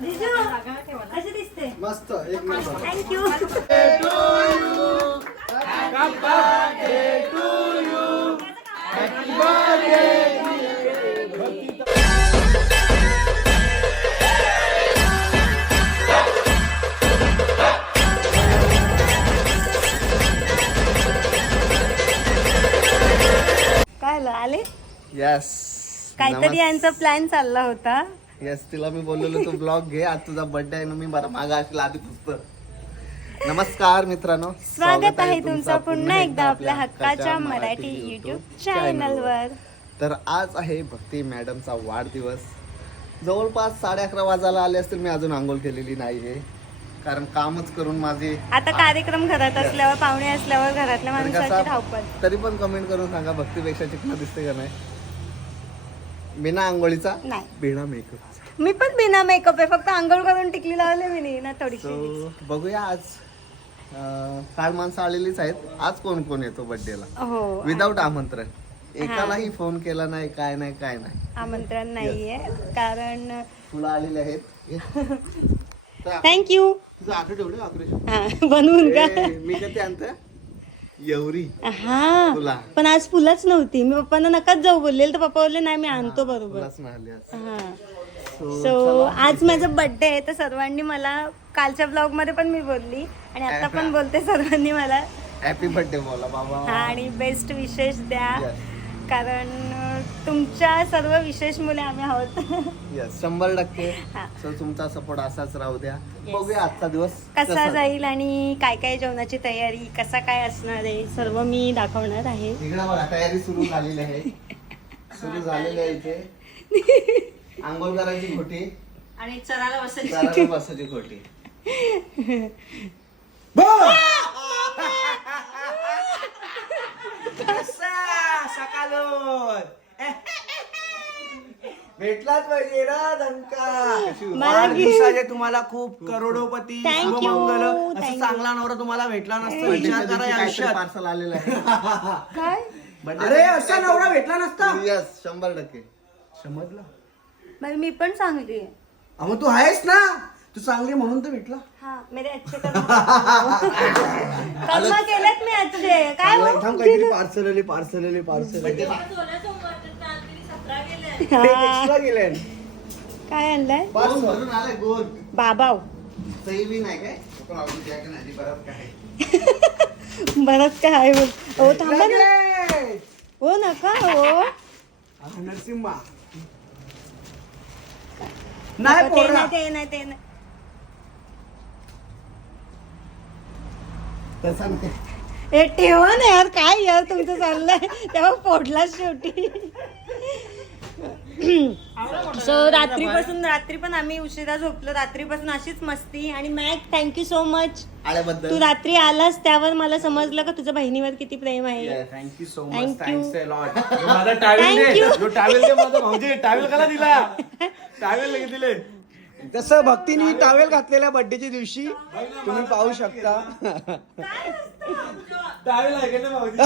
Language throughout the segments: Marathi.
कशी दिसते? मस्त एक नंबर. थँक्यू. काय आले? यस काहीतरी यांचा प्लॅन चालला होता. यस तिला मी बोललेलो तू ब्लॉग घे, आज तुझा बर्थडे आहे ना, मी बरं मागा असला आधी पुस्तक. नमस्कार मित्रांनो, स्वागत आहे तुमचं पुन्हा एकदा आपल्या हक्काच्या मराठी युट्यूब चॅनलवर. तर आज आहे भक्ती मॅडमचा वाढदिवस. जवळपास 11:30 वाजायला आले असतील, मी अजून आंघोळ केलेली नाहीये, कारण कामच करून माझे आता कार्यक्रम घरात असल्यावर, पाहुणे असल्यावर घरातल्या माणसाची धावपळ. तरी पण कमेंट करून सांगा भक्तीपेक्षा चिकना दिसते का नाही. बिना आंघोळीचा नाही, बिना मेकअप. मी पण बिना मेकअप आहे, फक्त आंघोळ करून टिकली लावले मी नाही ना थोडीशी. बघूया आज काल माणसं आलेलीच आहेत. आज कोण कोण येतो बर्थडेला हो, विदाऊट आमंत्रण. एकालाही फोन केला नाही, काय नाही काय नाही, आमंत्रण नाहीये कारण फुलं आलेली आहेत. थँक्यू. तुझं आठवण ठेवलं ऑपरेशन हा, बनवून का? मी कधी आणत एवढी हा, फुला पण आज फुलंच नव्हती. मी पप्पांना नकाच जाऊ बोलले, तर पप्पा बोलले नाही मी आणतो बरोबर. फुलाच नाही आली आज. हा, सो आज माझा बर्थडे आहे, तर सर्वांनी मला कालच्या ब्लॉग मध्ये पण मी बोलली आणि आता पण बोलते, सर्वांनी मला हॅपी बर्थडे बोला बाबा. हा आणि बेस्ट विशेष द्या. Yes. कारण तुमच्या सर्व विशेष मुले आम्ही आहोत. यस 100%. हा. सो तुमचा सपोर्ट असाच राहू द्या. बघूया आजचा दिवस कसा जाईल आणि काय काय जेवणाची तयारी कसा काय असणार आहे सर्व मी दाखवणार आहे. इकडे बघा तयारी सुरू झालेली आहे. सुरू झालेली आहे इथे. आंघोळ करायची खोटी आणि चराला घराला बसायची खोटी. भेटलाच पाहिजे ना धनका. मला दिवसाचे तुम्हाला खूप करोडोपती Thank you, शुभमंगल. thank असं you. चांगला नवरा तुम्हाला भेटला नसता. विचार करा या आयुष्यात. पार्सल आलेलं आहे. काय अरे असा नवरा भेटला नसता. यस 100%. समजलं. मग मी पण चांगली आहे. मग तू आहेस ना, तू चांगली म्हणून तर भेटला. हा, मेरे अच्छे कर्म केलेत मी अच्छे. काय हो? काहीतरी पार्सल आले. हा. एक्स्ट्रा गेले काय आणलंय गोल भरून आलाय गोल. बाबाव? सही बी नाही काय पण आवडून द्या का नाही बरं काय. बरंच काय आहे बोल. हो थांबा ना. हो नका हो. नरसिंहा नाही ते पोरला. नाही, ते नाही, ते नाही. तसं नाही. हे ठेवा ना यार, काय यार तुमचं चाललंय. तेव्हा फोडला शेवटी. सो रात्री पण आम्ही उशिरा झोपलो. रात्रीपासून अशीच मस्ती. आणि मॅक थँक्यू सो मच. आल्याबद्दल तू रात्री आलास त्यावर मला समजलं का तुझ्या बहिणीवर किती प्रेम आहे. Thank you so Thank much. you. Thanks a lot. माझा टावेल Thank दे. you. जो टावेल दे माझा भाऊजी. टावेल कला दिला. टावेल लगेच दिले. तसं भक्तीने टावेल घातलेल्या बर्थडेच्या दिवशी तुम्ही पाहू शकता. टावेल आहे का भाऊजी.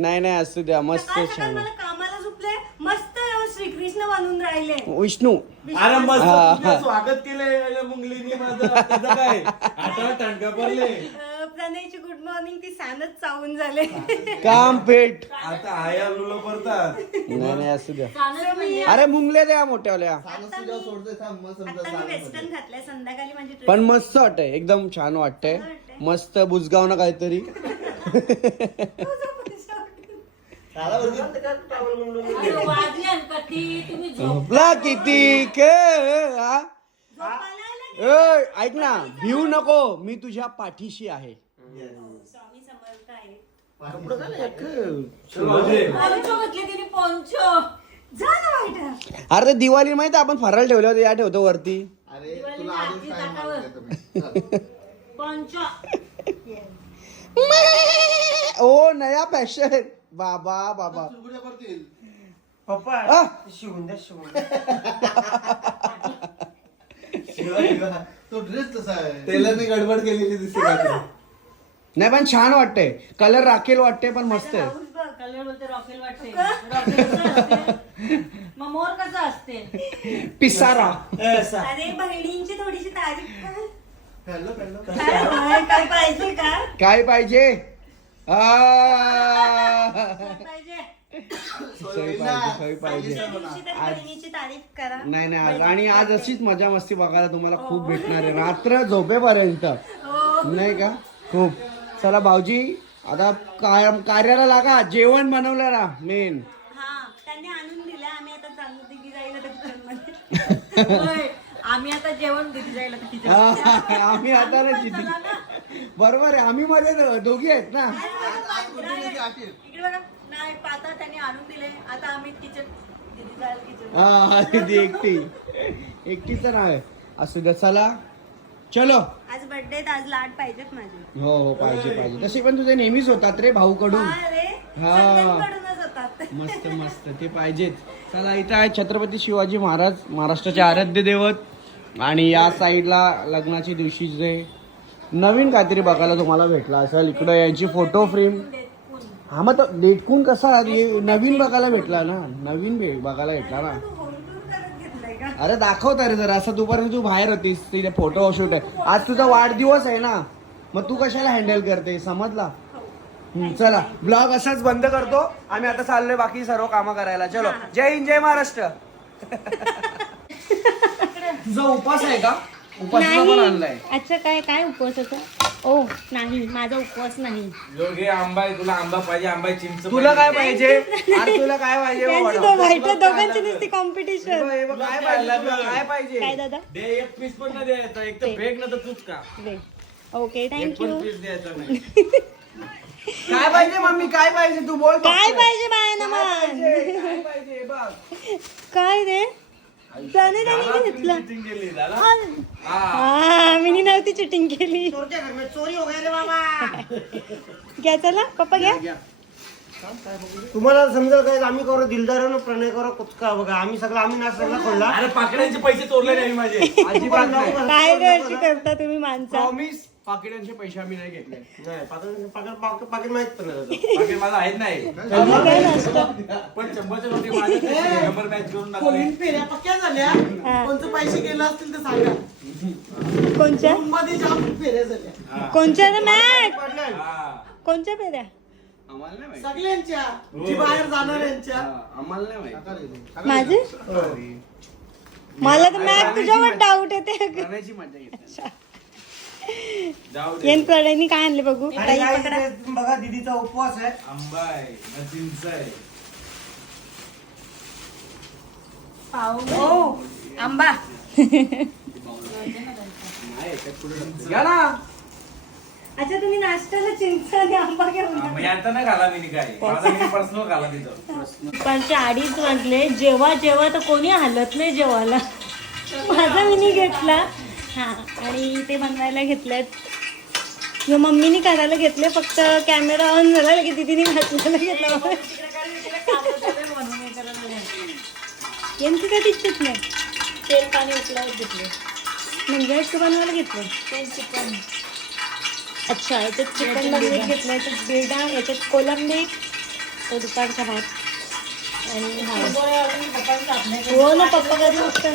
नाही नाही असू द्या. मस्त छान. मला कामाला झोपले मस्त श्रीकृष्ण बनून राहिले. विष्णू अरे मस्त स्वागत केलंय मुंगलीनी माझं. त्याचं काय आता टणका पडले. प्रणयची गुड मॉर्निंग ती सॅनच चावून झाले. काम पेट. आता आया लुलो करतात. नाही नाही असू द्या. So मी अरे मुंगले द्या मोठ्यावल्या. सोडतोय थांब मग समजा आता मी वेस्टर्न घातलंय. संध्याकाळी माझी dress- पण मस्त वाटतंय. एकदम छान वाटतंय. मस्त बुजगाव ना काहीतरी. झोपला किती के हा? ए, ऐक ना भिऊ नको. मी तुझ्या पाठीशी आहे. स्वामी समर्थ आहे. अरे दिवाळी माहिती आपण फराळ ठेवले होते. या ठेवतो वरती. अरे तुला आधीच काय माहिती ओ नया फॅशन. बाबा बाबा पप्पा शिवून द्या तो ड्रेस तसा आहे. टेलरने गडबड केलेली दिसते. नाही पण छान वाटतंय. कलर राखेल वाटते पण मस्त आहे. हाऊस बघ, लागल्यावर बोलते रॉकेल वाटते. रॉकेल कसं असते? मग मोर कसं असते? पिसारा. अरे बहिणींची थोडीशी तारीफ कर. काय पाहिजे का? काय पाहिजे? पाहिजे सोय पाहिजे, सोय पाहिजे. दुसऱ्या दिवशी तरी बहिणीची तारीफ करा. नाही नाही, आणि आज अशीच मजा मस्ती बघायला तुम्हाला खूप भेटणार आहे रात्र झोपेपर्यंत, नाही का? खूप. चला भाऊजी आता कार्याला लागा, जेवण बनवलं ना मेन. हा त्यांनी आणून दिलं. आम्ही आता चाललो तिघी जायला त्या किचन मध्ये. होय. आम्ही आता जेवण दिली जायला तर किचन. आम्ही आता ना किती बरोबर आहे, आम्ही मध्ये दोघी आहेत ना. इकडे बघा नाही पाता त्यांनी आणून दिले. आता आम्ही किचन दिदी जायला किचन. हा ती एकटीच नाव आहे. असू द्या, चला चलो. आज बर्थडे आज लाड पाहिजेत माझे. हो हो, पाहिजे पाहिजे. तसे पण तुझे नेहमीच होतात रे भाऊ कडून. अरे हा. सगळ्यांकडूनच होतात. मस्त मस्त, ते पाहिजेच. चला, इथं आहे छत्रपती शिवाजी महाराज, महाराष्ट्राचे आराध्य दैवत. आणि या साईडला लग्नाच्या दिवशी जे नवीन काहीतरी बघायला तुम्हाला भेटला असेल, इकडं यांची फोटो फ्रेम. हा मग तो लेटकून कसा नवीन बघायला भेटला ना, नवीन बघायला भेटला ना. तू होम टूर करत घेतलाय का? अरे दाखवता रे जरा, असं दुपारी तू बाहेर होतीस, तिथे फोटो शूट आहे. आज तुझा वाढदिवस आहे ना, मग तू कशाला हँडल करते, समजला? चला, ब्लॉग असाच बंद करतो. आम्ही आता चाललोय बाकी सर्व कामं करायला. चलो, जय हिंद, जय महाराष्ट्र. तुझा उपास आहे का? उपासाचा पण आणलाय. अच्छा काय काय उपवासाचा? ओ नाही, माझा उपवास नाही. जो घे आंबा आहे, तुला आंबा पाहिजे, आंबा चिंच तुला काय पाहिजे? अरे तुला काय पाहिजे त्यांची बाबा? दोघांची नुसती कॉम्पिटिशन. हे बघ, काय पाहिजे तुला? काय पाहिजे? काय दादा? दे एक पीस पण नाही द्यायचा, एक तर फेक ना तर तूच का दे. ओके एक थँक्यू. पण पीस द्यायचा नाही. काय पाहिजे मम्मी? काय पाहिजे तू बोल. काय पाहिजे बाळांना काय मान? पाहिजे? काय पाहिजे बघ. काय रे? त्याने घेतलं. चिटिंग केली दादा. हा मी नव्हती चिटिंग केली. चोरी वगैरे बाबा. घ्या चला पप्पा घ्या. तुम्हाला समजा काय आम्ही करू दिलदारानं प्रणय करू कुचका बघा आम्ही सगळं आम्ही नाच सगळं खोलला अरे पाकड्यांचे पैसे चोरले नाही माझे. अजिबात नाही. काय रे अशी करता तुम्ही माणसा? प्रॉमिस, पाकिटांचे पैसे आम्ही नाही घेतले. नाही पाकिट माहित पण नाही पाकीट माझं आहेत नाही, आम्ही काय नसतं. पण 100च्या नोटी माझ्या नंबर मॅच करून दाखवले. फेऱ्या पक्क्या झाल्या हा. कोणते पैसे गेले असतील ते सांगा कोणच्या मध्ये जाम फेऱ्या झाल्या कोणच्या रे मॅट? हा. कोणच्या पेऱ्या? आम्हाला नाही माहिती. सगळ्यांच्या जी बाहेर जाणाऱ्यांच्या आम्हाला नाही माहिती. माझे? मला तर मॅट तुझ्यावर डाऊट येते. करण्याची मजा येते. जाऊ दे. येन प्रणयनी काय आणले बघू. आणि ताई काय पकडा. इथे बघा दीदीचा उपवास आहे आंबा आहे ना चिंच आहे. ओ आंबा. या ना. अच्छा तुम्ही नाश्त्याला चिंच आणि आंबा घेऊन हा, मग आता नाही खाला मी काय, माझा मी पर्सनल खाला तिथं. दुपारचे 2:30 वाजले. जेव्हा तर कोणी हालत नाही जेवायला. माझा मिनी घेतला. हा आणि ते बनवायला घेतलेत. मम्मीने करायला घेतले, फक्त कॅमेरा ऑन झाला की दीदीने घातलेला घेतला. यांची काय इच्छित नाही. तेल पाणी उकळायला घेतले. म्हणजे बनवायला घेतलं. तेल चिकन अच्छा याच्यात चिकन नॉनव्हेज घेतलं, याच्यात बेडा, याच्यात कोलंबी, तो दुपारचा भात आणि हा. हो ना पप्पा कधी उठतं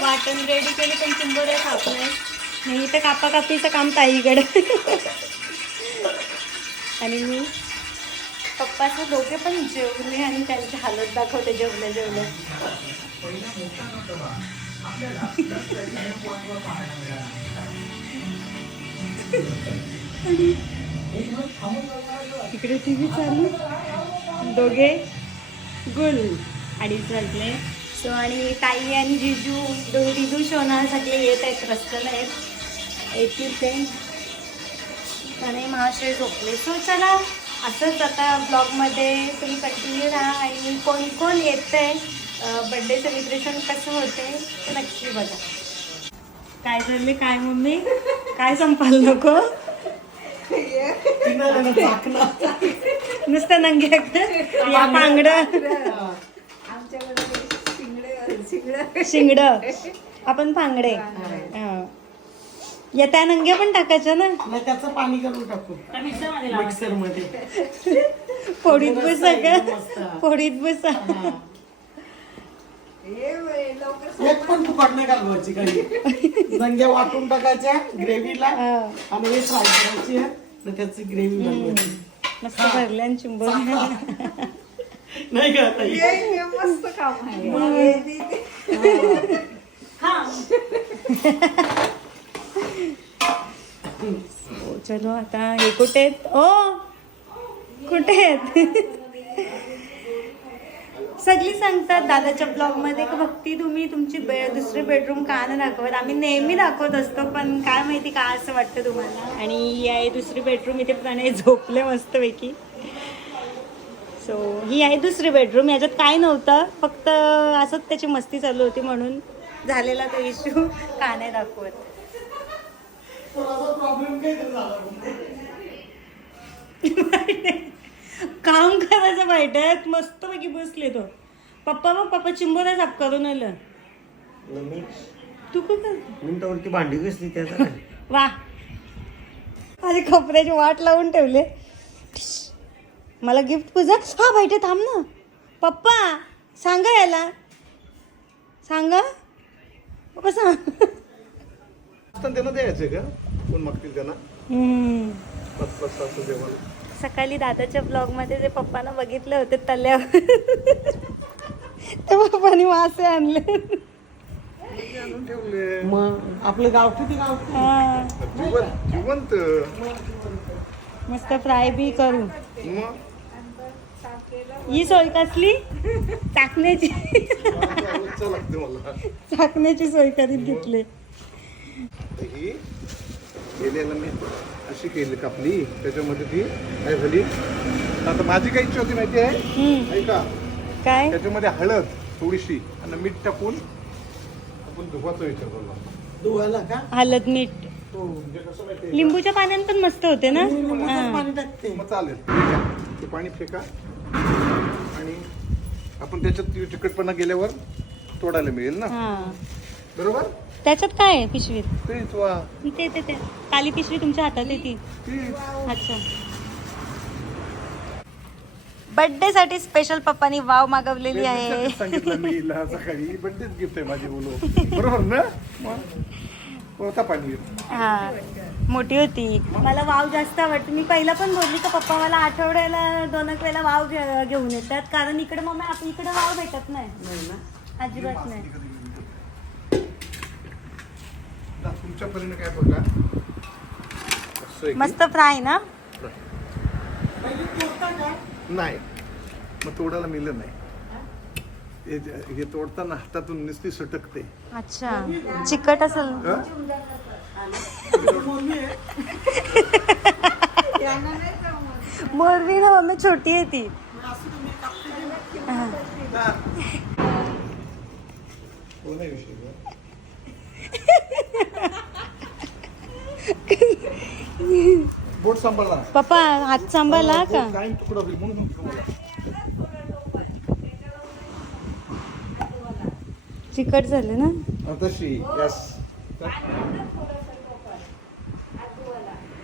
वाटण रेडी केले पण चिंबोऱ्या खात नाही. इथं कापाकापीचं काम ताईकडे. आणि मी पप्पाचं दोघे पण जेवले आणि त्यांची हालत दाखवते जेवल्या जेवल्या. इकडे टीव्ही चालू, दोघे गुल. 2:30 वाजले. सो आणि ताई आणि जिजू रिजू शोनासाठी येत आहेत, रस्त्याला येतील ते. आणि महाशय झोपले. सो चला असंच आता ब्लॉगमध्ये तुम्ही कंटिन्यू राहा आणि कोण कोण येतंय, बड्डे सेलिब्रेशन कसं होते ते नक्की बघा. काय झाले काय मम्मी? काय संपायला नको? नुसतं नंगे पांगड शिंगड आपण फांगडे. या त्या नंग्या पण टाकायच्या ना. नाही त्याचं पाणी करून टाकू त्या मिक्सरमध्ये लावा. मिक्सर मध्ये. फोडीत बसा का, फोडीत बसा. एक पण तुपाट नाही घालवायची काही. नंग्या वाटून टाकायच्या ग्रेव्हीला आणि हे फ्राय करायची आणि त्याची ग्रेव्ही बनवायची. मस्त भरल्या आणि चिंबवून. नाही का ताई? हो, चलो आता हे कुठे आहेत? ओ कुठे आहेत? सगळी सांगतात दादाच्या ब्लॉग मध्ये की भक्ती तुम्ही तुमची दुसरी बेडरूम का नाही दाखवत. आम्ही नेहमी दाखवत असतो पण काय माहिती का असं वाटतं तुम्हाला. आणि ही आहे दुसरी बेडरूम. इथे प्रणय झोपले मस्तपैकी. सो ही आहे दुसरी बेडरूम. याच्यात काय नव्हतं, फक्त असंच त्याची मस्ती चालू होती म्हणून झालेला तो इश्यू का नाही दाखवत. काम करायचं वाईट मस्तपैकी बसले तो. पप्पा चिंबोरा साफ करून आलं. मी तू कुठं मिनिटावरती भांडी घसली त्याचा. वा अरे कपड्याची वाट लावून ठेवले. मला गिफ्ट तुझा. हा बाईटे थांब ना. पप्पा सांगा याला, सांगा पप्पा सांग. त्यांना द्यायचंय का कोण मागतील त्यांना. असं जेवण सकाळी दादाच्या ब्लॉग मध्ये जे पप्पांना बघितले होते तल्यावर त्या पप्पानी मासे आणले. ठेवले मग आपलं गाव किती गाव हा जिवंत. मस्त फ्राय बी करू. मग ही सोय कसली टाकण्याची. लागते मला. टाकण्याची सोय करीत घेतली. ही केलेलं मी अशी केली कापली त्याच्यामध्ये ती काय झाली. आता माझी काय इच्छा होती माहिती आहे ऐका. काय त्याच्यामध्ये हळद थोडीशी आणि मीठ टाकून आपण धुवाचा विचार करला. धुवायला का? हळद मीठ म्हणजे कसं माहिती लिंबूच्या पाण्यात पण मस्त होते ना. लिंबूचं पाणी टाकते. मग चालेल फेका. ते पाणी फेका आणि आपण त्याच्यात तिखटपणा गेल्यावर तोडायला मिळेल ना. हा बरोबर. त्याच्यात काय आहे पिशवीत. तेच वा ते काली पिशवी तुमच्या हातात आहे ती. तेच. अच्छा. बर्थडे साठी स्पेशल पप्पानी वाव मागवलेली आहे. सांगितलं मी हिला सकाळी बर्थडेच गिफ्ट आहे माझी बोलो. बरोबर ना. मग होता पाणी. हा मोठी होती. मला वाव जास्त आवडते. मी पहिला पण बोलली का पप्पा मला आठवड्याला 2 वेळेला वाव घेऊन येतात कारण इकडे मम्मी आपण इकडे वाव भेटत नाही. अजिबात नाही. तुमच्या परीने काय बघा. असं आहे की- मस्त फ्राय ना. नाही मग तोडायला मिळलं नाही. हे तोडताना हातातून नुसती सटकते. अच्छा चिकट असेल. हं? मोरवी ना मम्मी छोटी आहे ती. कोणाही विषय नाही. बोट सांभाळला. पप्पा हात सांभाळला का. काय तुकडा होईल म्हणून सांगतो मला. चिकट झाले ना. तशी यस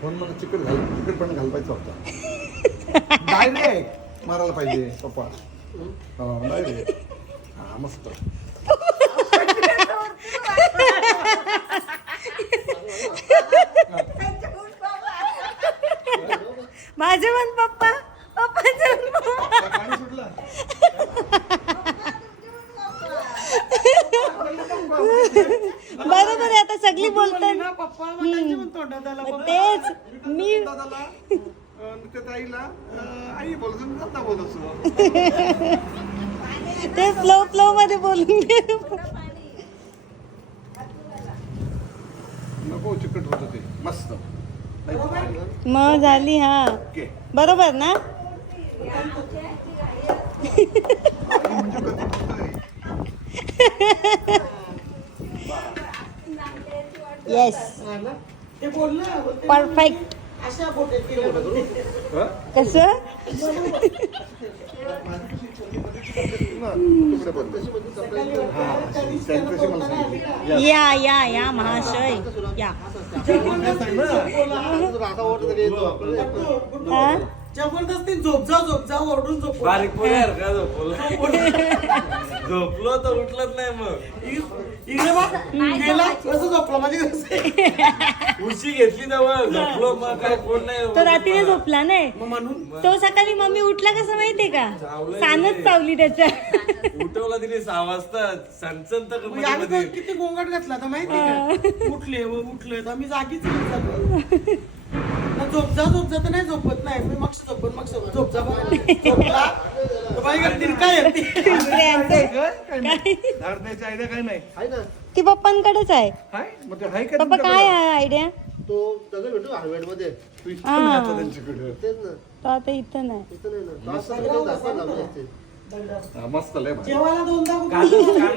म्हणून मला चिकट पण घालवायचा होता. डायरेक्ट मारायला पाहिजे पप्पा. हा डायरेक्ट. हा मस्त. माझे पण पप्पा पप्पाचे पण पप्पा. पाणी सुटलं. बरोबर आहे. आता सगळी बोलतात तेच. मी दादाला त्या ताईला आई बोलतो दादा बोलत असतो. ते फ्लो मध्ये बोलून घे. नको चिकट होत ते मस्त. मग झाली. हा ओके. बरोबर ना. येस ते बोललं परफेक्ट. अशा बोटे केलं. कसं ना तुकडे बदल. हा, त्यांनी तशी मला सांगितली. या महाशय या. हा? जबरदस्ती झोपजा ओरडून झोप. बारीक पोरी आहे का झोपलो तर उठलत नाही मग. इकडे बघ गेला कसं झोपला म्हणजे कसं उशी घेतली जवळ झोपलो मग काय कोण नाही. तो रात्रीने झोपला नाही. म्हणून तो सकाळी मम्मी उठला कसं माहितीये का? सानच चावली त्याच्या. उठवला तिने 6 वाजता सनसन तर म्हणजे आम्ही तर किती गोंगाट घातला तर माहिती का? उठले तर आम्ही जागीच नाही झालो. झोपजा तर नाही झोपत नाही मग झोपजा झोपला तर बाई तिरका येते. धार द्यायची आयडिया काय नाही. आहे ना ती पप्पांकडेच आहे. हाय मग ते हाय का पप्पा काय आहे आयडिया? तो दगड भेटू हार्वेड मध्ये तू इथं हा. नाही आता त्यांच्याकडे. तेच ना तो आता इथं नाही. इथं नाही ना. तो असं कुठे दाखवा लावले असते. हा, मस्त लय भारी. जेवायला दोनदा कानच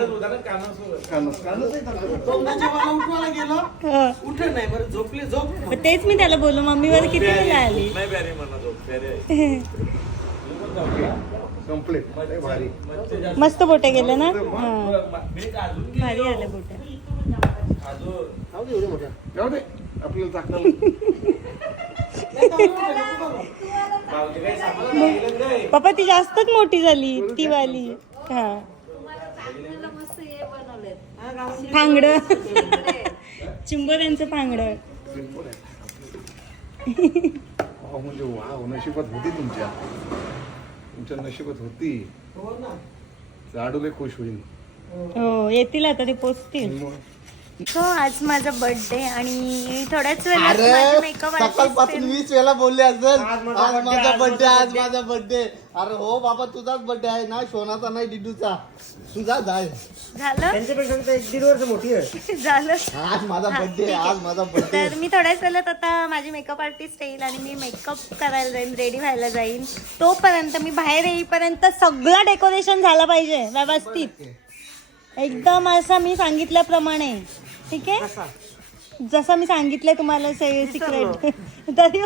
होता ना कानासोबत. कानच आहे त्याला. दोनदा जेवायला उठवायला गेलो हं. उठ नाही बरं झोप मग तेच मी त्याला बोललो मम्मीवर किती वेळ आली. नाही प्यारी म्हणा तो प्यारी कंप्लीट लय भारी. मस्त बोटे गेले ना. हा. अजून भारी आले बोटे. जाऊ दे एवढे मोठ्या. जाऊ दे आपल्याला चाकलं. पप्पा ती जास्तच मोठी झाली ती वाली. हा फांगड चिंब त्यांचं फांगड. म्हणजे वाव नशिबात होती तुमच्या नशिबात होती. जाडू लय खुश होईल. हो येतील आता ते पोचतील. हो आज माझा बर्थडे आणि थोड्याच वेळात मेकअप सकाळपासून 20 वेळा बोलले असेल आज माझा बर्थडे. अरे हो बाबा तुझाच बर्थडे आहे ना, शोनाचा नाही डिडूचा. तुझा जाय झालं 1.5 वर्ष मोठी आहे. झालं. आज माझा बर्थडे. तर मी थोड्याच वेळात आता माझी मेकअप आर्टिस्ट येईल आणि मी मेकअप करायला जाईन, रेडी व्हायला जाईन. तोपर्यंत मी बाहेर येईपर्यंत सगळं डेकोरेशन झालं पाहिजे व्यवस्थित एकदम असं मी सांगितल्याप्रमाणे. ठीक आहे जसं मी सांगितलंय तुम्हाला सिक्रेट. तरी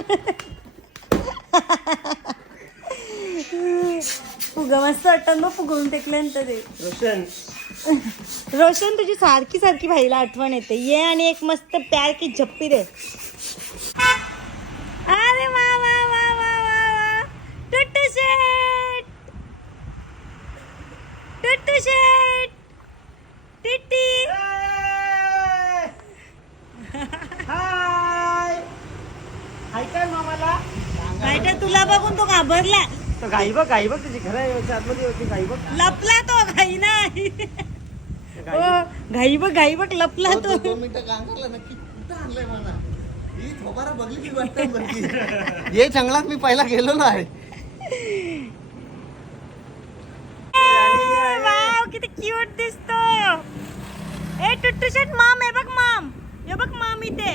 फुग मस्त वाटतात मग फुगवून टेकल्यानंतर ते. रोशन तुझी सारखी भाईला आठवण येते. ये आणि एक मस्त प्यार की झप्पी दे. अरे वा वा वा वा वा वा टुट्टू शेट टिट्टी. ऐकाय मामाला माहिती तुला बघून तो घाबरला. घाई बघ तुझी घरा आतमध्ये होती घाई बघ. लपला तो घाई नाही. घाई बघ लपला तो. 2 मिनिटं गांगरला नक्की कुठं आणलंय मला ही थोबारा बघली की वाटतं ये जंगलात मी पहिला गेलो नाही. वाव किती क्यूट दिसतो. ए टुट्टू शेट माम हे बघ माम. हे बघ माम इथे.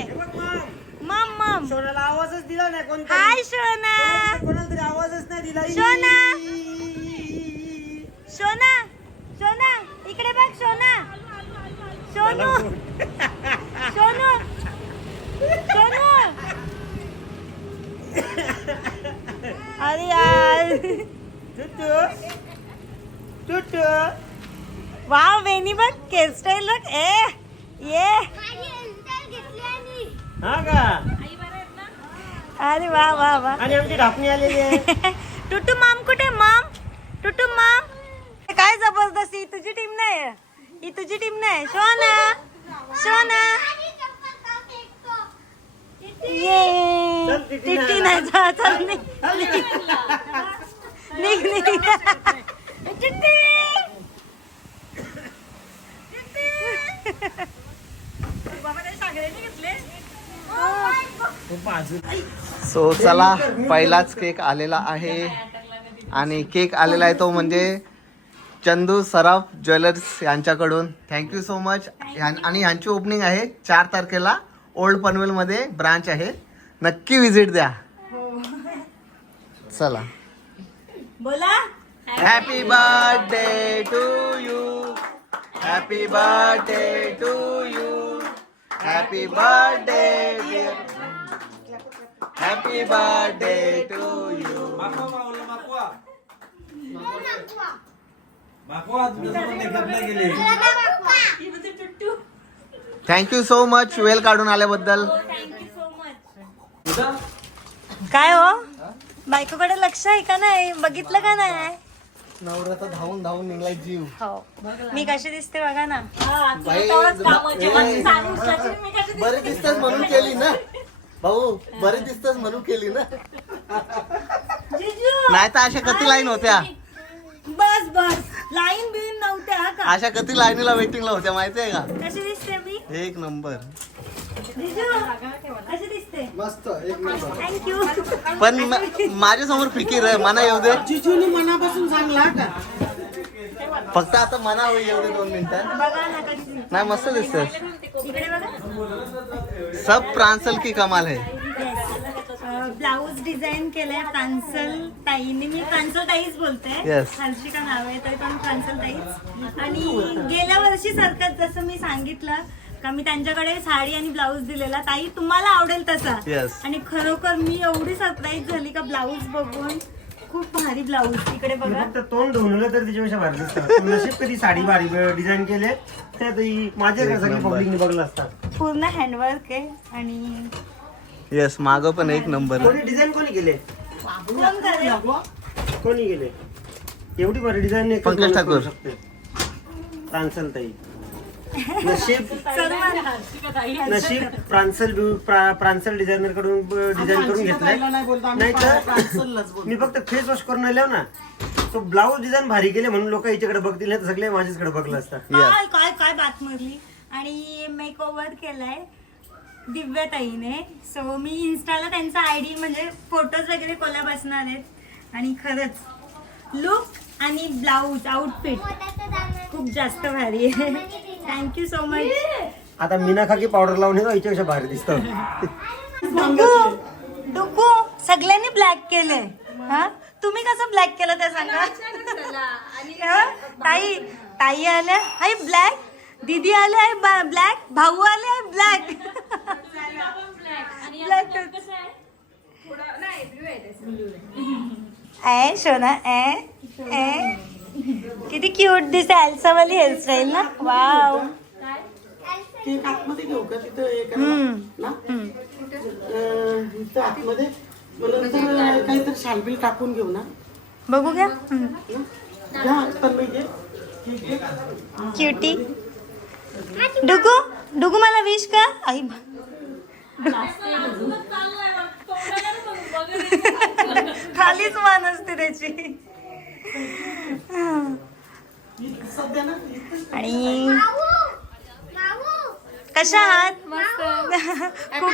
माम सोनाला आवाजच दिला नाही कोण हाय शोना. कोणाला तरी आवाजच नाही दिला. शोना इकडे बघ सोनू. अरे यार टुट्टू वाव वेणी बघ हेअरस्टाईल बघ. ये हा का अरे वा आणि आमची ढापणी आलेली आहे. टुटू माम कुठे टुटू माम. काय जबरदस्ती तुझी टीम नाही ही तुझी टीम नाही. शोना ये टिट्टी नाही जा चल निघ टिट्टी. सो चला पहिलाच केक आलेला आहे आणि केक आलेला आहे तो म्हणजे चंदू सराफ ज्वेलर्स यांच्याकडून. Thank you so much. आणि यांची ओपनिंग आहे 4 तारखेला ओल्ड पनवेल मध्ये ब्रांच आहे. नक्की विजिट द्या. चला बोला. Happy birthday to you. Happy birthday to you. Happy birthday. Happy birthday to you. मागवा, तुझं पण देखत नाही गेले. थँक्यू सो मच वेळ काढून आल्याबद्दल. Thank you so much. काय हो बायकोकडे लक्ष आहे का नाही? बघितलं का नाही? नवऱ्याचा धावून धावून निघलाय जीव. हो मी कशी दिसते बघा ना. बरे दिसतच म्हणून केली ना भाऊ, बरे दिसतच म्हणून केली ना. नाही तर अशा किती लाईन होत्या, बस बस लाईन बिन नव्हत्या का? अशा किती लाईनीला वेटिंगला होत्या माहितीये का? कशी दिसते मी? एक नंबर. जिजू कशी दिसते? मस्त एक नंबर. थँक्यू. पण माझ्या समोर फिकीर आहे, मना येऊ दे. जिजूने मनापासून सांगला का? फक्त आता मना येऊ दे 2 मिनिटं. बघा ना कशी. नाही मस्त दिसत. इकडे बघा. सब प्रांसल की कमाल है. ब्लाऊज डिझाईन केलंय प्रांसल ताईने. मी प्रांसल ताईच बोलते. Yes. हर्षिका नाव आहे तरी पण प्रांसल ताईच. आणि गेल्या वर्षी सारखंच जसं मी सांगितलं का मी त्यांच्याकडे साडी आणि ब्लाऊज दिलेला, ताई तुम्हाला आवडेल तसा. Yes. आणि खरोखर मी एवढी सरप्राईज झाली का ब्लाऊज बघून. खूप भारी ब्लाऊज. तिकडे बघा. फक्त तोंड धुवलं तर तिच्यापेक्षा भारी दिसतात. नशीब कधी साडी भारी डिझाईन केले त्यात माझ्याकडे सगळे पब्लिकने बघलं असतात. पूर्ण हँडवर्क आहे. आणि येस मागं पण एक नंबर. कोणी डिझाईन कोणी केले? कोण करेल? कोणी केले? एवढी भारी डिझाईन पंकज ठाकूर. प्रांसल ताई. नशीब नशीब प्रांसल डिझायनर कडून डिझाईन करून घेतलाय. नाही तर मी फक्त फेस वॉश करून आलो ना, तो ब्लाऊज डिझाईन भारी केले म्हणून लोक याच्याकडे बघतील, नाही तर सगळे माझ्याकडे बघलं असतात. काय काय काय बात मरली. आणि मेक ओव्हर केलाय दिव्याताईने. सो मी इन्स्टाला त्यांचा आयडी म्हणजे फोटोज वगैरे कोलॅब असणार आहेत. आणि खरंच लुक आणि ब्लाऊज आउटफिट खूप जास्त भारी आहे. Thank you so much. आता मीनाखाकी पावडर लावून येतो, याच्यापेक्षा भारी दिसतं. डुकू सगळ्यांनी ब्लॅक केलंय. हा तुम्ही कसं ब्लॅक केलं ते सांगा. ताई ताई आल्या हाय ब्लॅक, दीदी आले आहे ब्लॅक, भाऊ आले आहे ब्लॅक. ए शोना ए किती क्यूट दिसते. एल्सावाली हेअरस्टाईल ना. वाव. केक आतमध्ये घेऊ का तिथं हे करा ना? इथं आतमध्ये नंतर काहीतरी शालबिल टाकून घेऊ ना. बघू घ्या. घ्या तन्मय घे. केक घे. क्युटी. डुगू डुगू मला विश का. आई खालीच मान असते त्याची. सध्या ना आणि कशा आहात? खूप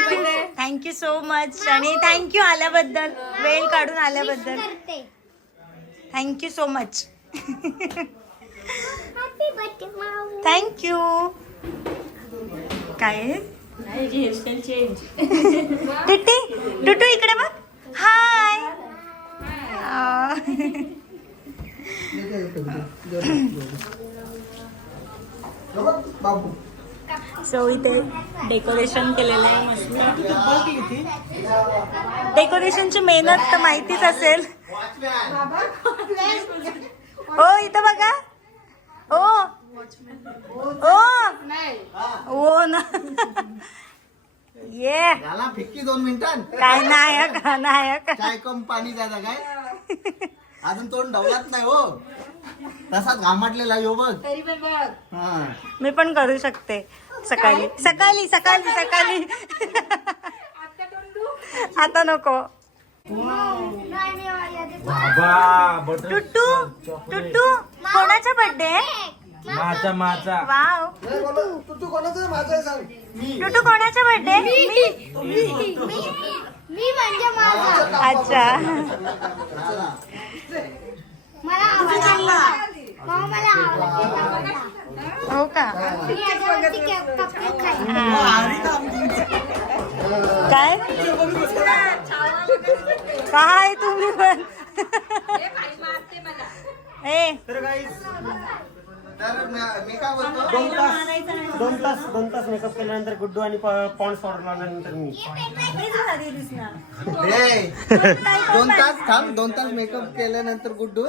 थँक्यू सो मच. आणि थँक्यू आल्याबद्दल, वेळ काढून आल्याबद्दल थँक्यू सो मच. थँक्यू. काय टिटी टुटू इकडे बघ. हाय. सो इथे डेकोरेशन केलेलं आहे मस्त. डेकोरेशनची मेहनत तर माहितीच असेल. हो इथं बघा. ओ ओ ना ये याला फिक्की 2 मिनिटांत. काय नायक नायक. काय कम पाणी जाता काय अजून तोंड ढवलात नाही हो, तसाच घामाटलेला यो बघ. हा मी पण करू शकते सकाळी सकाळी सकाळी सकाळी. आता नको. टुट्टू टुट्टू कोणाचा बर्थडे? माझा माझा वाव. तू कोणाचं माझं आहे सांग. टुट्टू कोणाचा बर्थडे? मी म्हणजे माझा. अच्छा. मला आवडला. मला आवडला. हो का. मी याच्यावरती कपकेक खाईन. काय काय तुम्ही पण. ए तर गाईस तर मी काय बोलतो, दोन तास मेकअप केल्यानंतर गुड्डू आणि पॉन्ड्स पावडर लावल्यानंतर मी दोन तास मेकअप केल्यानंतर गुड्डू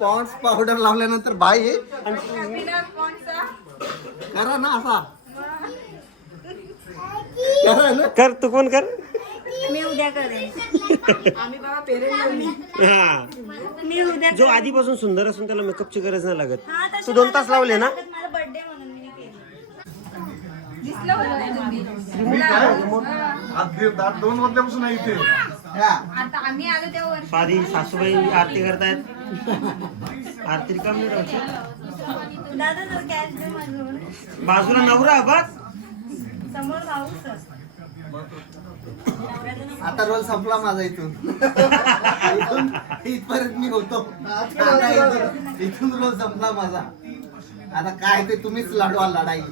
पॉन्ड्स पावडर लावल्यानंतर बाई करा ना असा करा ना. कर तू कोण कर मी उद्या करेन. मी उद्या जो आधीपासून सुंदर असून त्याला मेकअपची गरज नाही लागत. हा, तशी तू 2 तास मला लावले ना. माझा बर्थडे म्हणून मी केलं. दात 2 वाजल्यापासून आहे इथे. सारी सासूबाई आरती करतायत. आरती काम नाही करायची. दादा तो कॅश दे माझ्यावर. बाजूला नवरा बघ. समोर भाऊच असतो. आता रोल संपला माझा इथून इथपर्यंत मी होतो. इथून रोल संपला माझा. आता काय ते तुम्हीच लढवा लढाई.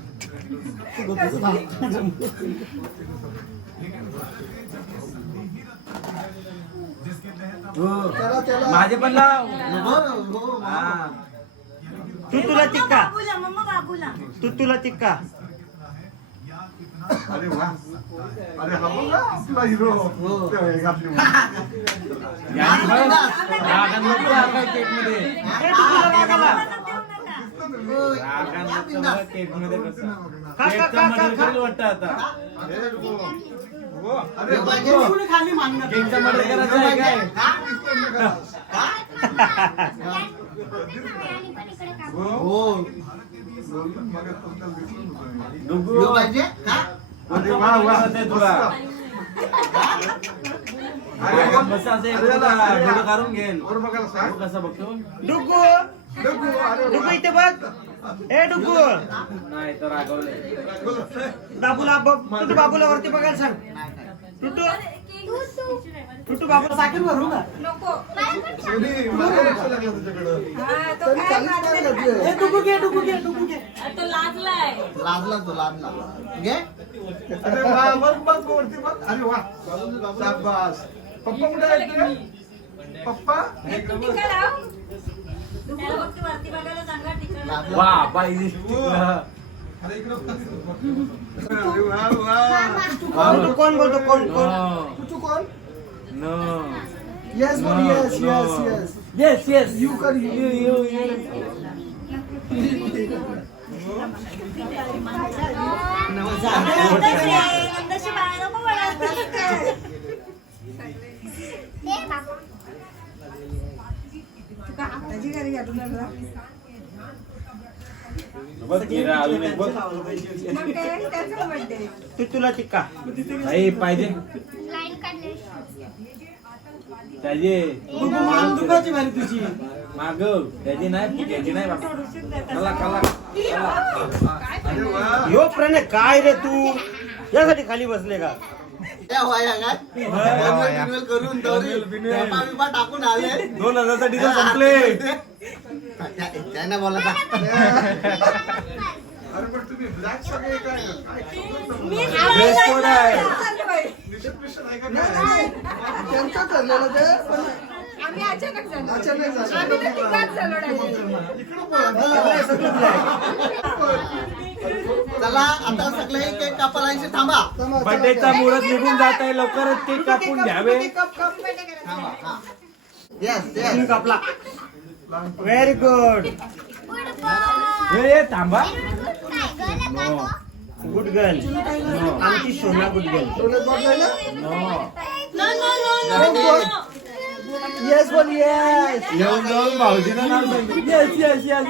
माझे पण लाव. तू तुला टिक्का. बाबूला मम्मा बाबूला. तू तुला टिक्का. अरे वा, अरे हा बघा आपला हिरो. केक मध्ये वाटतं आता. खाली मागणार केकचा मर्डर करायचा आहे काय? हो डुगू पाहिजे अरे वा वा, तुला अरे मस्त असं एक फोटो काढून घेईन. वर बघायला सांग. तू कसा बघतो? डुगू डुगू, अरे वा. डुगू इथे बघ. ए डुगू नाही तर रागवले. बाबूला बघ. टुटू बाबूला वरती बघायला सांग. टुटू टुटू बाबूला साखर भरू का शेवटी मला लक्ष लागलं तुझ्याकडं. हे डुबू घे डुबू घे डुबू घे. लाजला तो लाजला घे. अरे वा, बघ बघ वरती बघ. अरे वा, शाबास. पप्पा कुठे आहेत तुझे? पप्पा वरती बघायला सांगा तिकडे. लाजला. वा बाई. अरे इकडं अरे वा वा. तू कोण बोलतो कोण कोण तू कोण? नो. येस बोल yes yes yes. Yes yes. You कर यू. अंदाजे बाहेर नको बोलायला. बघ हिरा अजून एक बघ. तू तुला टिक्का. आई पाहिजे लाईन काढले. त्याची दुखाची भारी तुझी. मागव. त्याची नाही त्याची नाही बाबा. कला कला अरे वा. यो प्रणय काय रे तू यासाठी खाली बसले का? त्या वाया काय बिनवेल करून दौरी बिपा बिपा टाकून आले. 2000 चा डिझेल संपले. त्यांना बोला अरे पण तुम्ही ब्लॅक सगळे काय ड्रेस कोड आहे. रिसेप्शन आहे का काय? त्यांचं ठरलेलं ते पण अचानक चला आता सगळे केक कापायला थांबा. बर्थडेचा मुहूर्त निघून जात आहे. लवकरच केक कापून घ्यावे. Yes yes. कापला. Very good. हे थांबा. Good girl. आमची सोना गुड गर्ल. येस बोल येस. येऊन जाऊन भाऊजीचं नाव सांगितलं. Yes yes yes.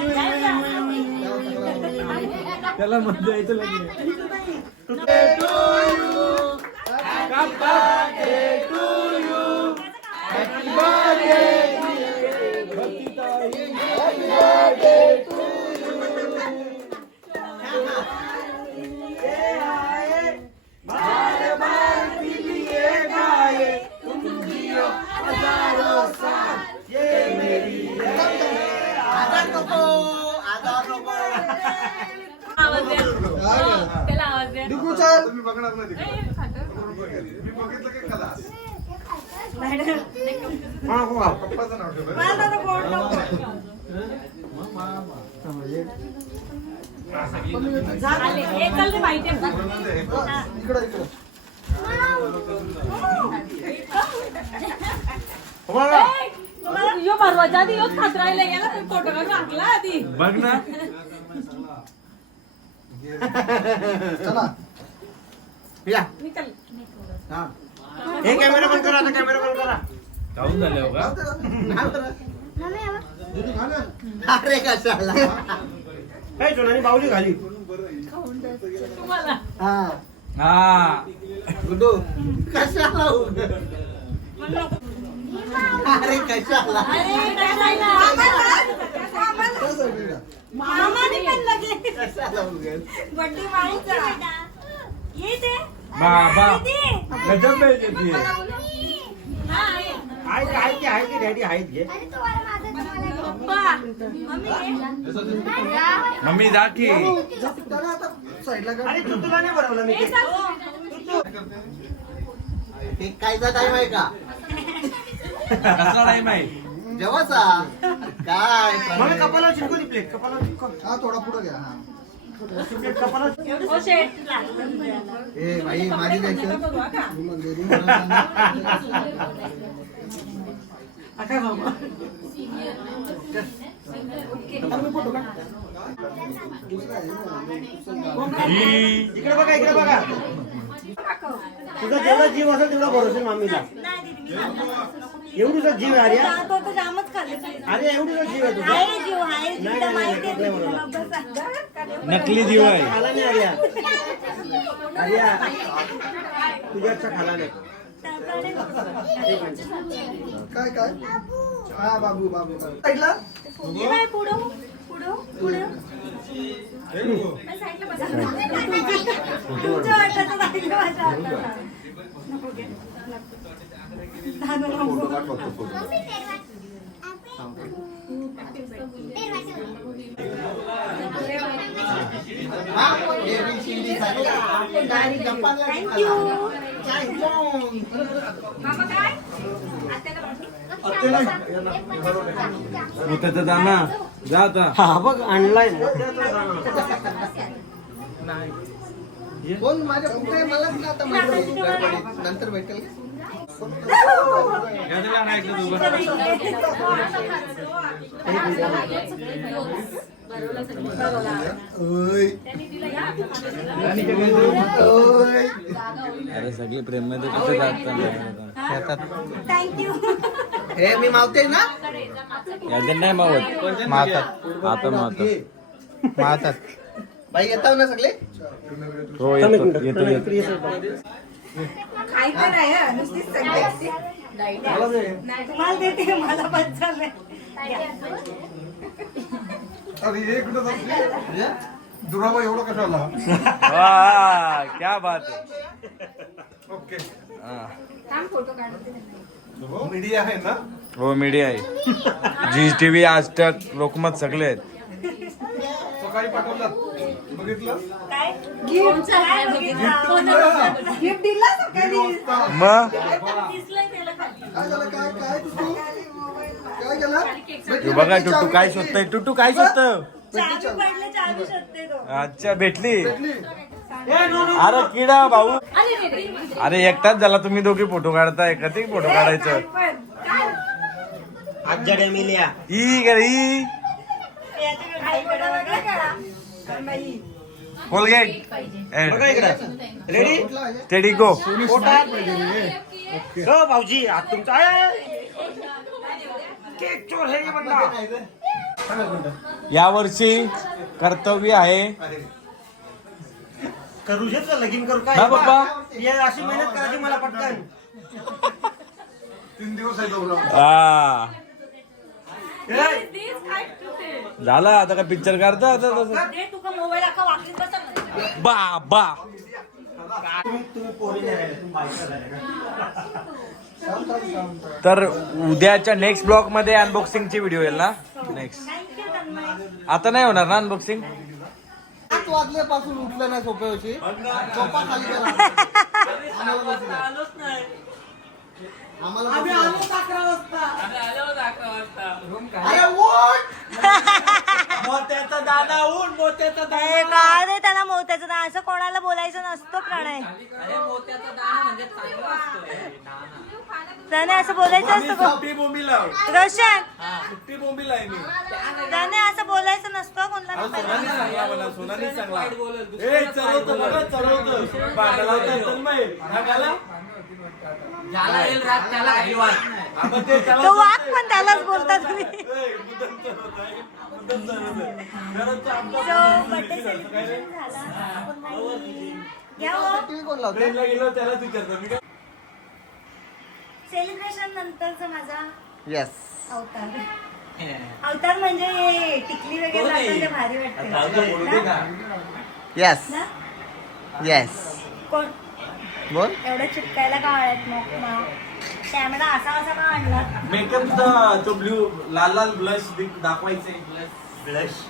त्याला मजा यायचं लागले. आधार नको आधार नको. त्याला आवाज द्या. डुगू चल. तुम्ही बघणार नाही तिकडे. मी बघितलं की खलास. पप्पाचं नाव ठेवलं. मला तर कोण नको. एकल माहिती आहे. इकडं इकडं तुम्हाला यो परवाच्या आधी योच खात राहिले याला फोटो काढून टाकला आधी. बघ ना चला या निकल. हे कॅमेरा बंद करा, आता कॅमेरा बंद करा. खाऊन झाले हो का दीदी खा ना. अरे कशाला काय सोनाली बाहुली घाली तुम्हाला हा गुड्डू कशाला अरे कशाला अरे काय झालं? मामाने पण लागले. कशाला उगाच? बड्डे माऊचा. ये ते. बाबा दे. गजब पाहिजे ती हा, ये. आहे की डॅडी आहेत घे अरे तुम्हाला माझं तुम्हाला पप्पा. मम्मी ये. मम्मी जा की साईडला कर. अरे तू तुला नाही बनवलं मी हे ते. सांग. हे कायचा टाइम आहे का कसला टाइम आहे जेवाचा काय मग कपाला चिटको ती प्लेट कपाला चिटको हा थोडा पुढे घ्या हा प्लेट कपाला हो, शेट. ए भाई माझी द्यायची इकडे बघा इकडे बघा तुझा जेवढा जीव असेल तेवढा भरोसा मामीला एवढीचा जीव आहे अरे तो तर जामच खाल्ले. अरे एवढीचा जीव आहे तुझा आहे जीव आहे. नाही, तुला नाही, माहिती आहे नाही, तुला नाही, बस सांगा. नकली जीव आहे खाला नाही आर्या आर्या तुझ्याचा खाला नाही काय काय हा बाबू बाबू साईडला ये बाई, पुढं पुढं. तुमच्या वाटाचं दाखलं माझ्या हाताला. नको घे. दादा नको. थँक्यू. मामा काय? उतरता जा ना जा आता हा बघ आणलाय कोण माझ्या पुढे मलाच ना आता माहिती नंतर भेटेल ओय ओय अरे सगळे प्रेम मध्ये कुठे जातात थँक्यू. हे मी मावते ना याच्यात नाही मावत मातात आता मातात मातात बाई येतात ना सगळे हो येतो खायचं नाही हं, नुसतीच सगळी. तुम्हाला देते मला पण चाललंय. अरे हे कुठं जाते दुराबा एवढं कशाला वाह क्या बात है ओके हाँ. मीडिया आहे ना हो मीडिया आहे जी टीव्ही आज तक लोकमत सगळे आहेत सकाळी पाठवलं बघितलं काय? गिफ्ट काय बघितलं? गिफ्ट दिला सकाळी. मग दिसलंय त्याला खाली. काय झालं काय काय तू काय केलं हे बघा टुट्टू काय शोधतय टुट्टू काय शोधत चावी पडले, चावी शोधते तो. अच्छा भेटली अरे किडा भाऊ अरे एकटाच झाला तुम्ही दोघे फोटो काढताय कधी फोटो काढायचं पण काय? आजच्या मिल्या ही ग ही याच्याकडे आईकडे बघा. बाई. कोलगेट बघा इकडं रेडी टेडी गो हो भाऊजी आज तुमचा केक चोर है ये बंदा या वर्षी कर्तव्य आहे करू शकतो लगीन करू काय हा बाबा. ये अशी मेहनत करायची मला पटकन 3 दिवस आहे दौरा हा ए, झाला आता का पिक्चर काढता आता तसं दे तुका मोबाईल अख्खा वाकीत बसा म्हणते. बाबा तुम्ही पोरी नाही राहिले, तुम्ही बायका राहिले. तर उद्याच्या नेक्स्ट ब्लॉग मध्ये अनबॉक्सिंगची व्हिडिओ येईल ना नेक्स्ट थँक्यू तन्मय. आता नाही होणार ना अनबॉक्सिंग 8 वाजल्यापासून उठलं नाही सोप्यावरची सोपा खाली करा आम्हाला आम्ही आलो 11 वाजता अरे उठ मग त्याचा दाना उड मोत्याचा ए, काय रे त्याला मोत्याचं दाणा असं कोणाला बोलायचं नसतो प्रणय. त्याने असं बोलायचं असतं सुट्टी बोंबी लाव रोशन. सुट्टी बोंबी लाय मी त्याने असं बोलायचं नसतं कोणाला. सोनानी सांगला मला सोनानी सांगला ए चरवतो बघा चरवतो पाटाला तन्मय नागाला आपण ते त्याला तो वाघ पण त्यालाच बोलतात तुम्ही. मुद्दाम चरवतोय मुद्दाम चरवतोय घरात आमचा So, birthday celebration झाला. आपण नाही घ्या हो. ट्रेनला गेलो त्यालाच विचारतो मी काय सेलिब्रेशन नंतरचा माझा येस अवतार म्हणजे टिकली वगैरे लावताना भारी वाटते ना? येस ना? येस कोण बोल एवढं चिपकायला का वाळत मग कॅमेरा असा असा का आणला? मेकअप तो ब्ल्यू लाल लाल ब्लश दाखवायचे ब्लश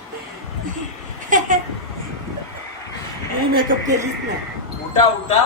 मी मेकअप केलीच नाही. उठा उठा